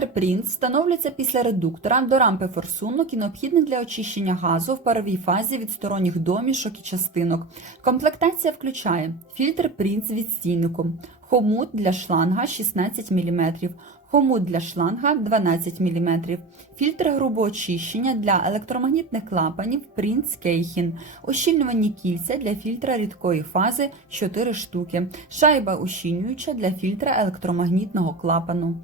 Prince встановлюється після редуктора до рампи форсунок і необхідний для очищення газу в паровій фазі від сторонніх домішок і частинок. Комплектація включає фільтр Prince з відстійником, хомут для шланга 16 мм, хомут для шланга 12 мм, фільтр грубого очищення для електромагнітних клапанів Prince Кейхін, ущільнювані кільця для фільтра рідкої фази 4 штуки, шайба ущільнююча для фільтра електромагнітного клапану.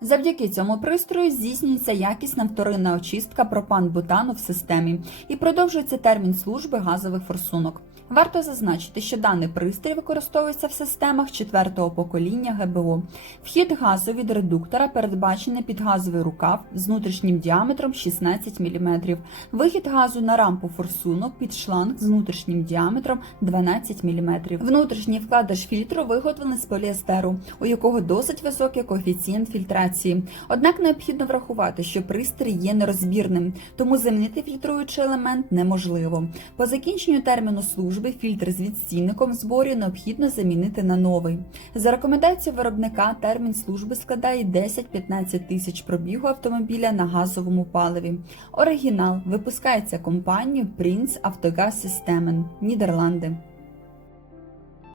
Завдяки цьому пристрою здійснюється якісна вторинна очистка пропан-бутану в системі і продовжується термін служби газових форсунок. Варто зазначити, що даний пристрій використовується в системах четвертого покоління ГБО. Вхід газу від редуктора передбачений під газовий рукав з внутрішнім діаметром 16 мм. Вихід газу на рампу форсунок під шланг з внутрішнім діаметром 12 мм. Внутрішній вкладиш фільтру виготовлений з поліестеру, у якого досить високий коефіцієнт фільтрації. Однак необхідно врахувати, що пристрій є нерозбірним, тому замінити фільтруючий елемент неможливо. По закінченню терміну служби фільтр з відстійником зборі необхідно замінити на новий. За рекомендацією виробника термін служби складає 10-15 тисяч пробігу автомобіля на газовому паливі. Оригінал випускається компанією Prince Автогаз Systemen, Нідерланди.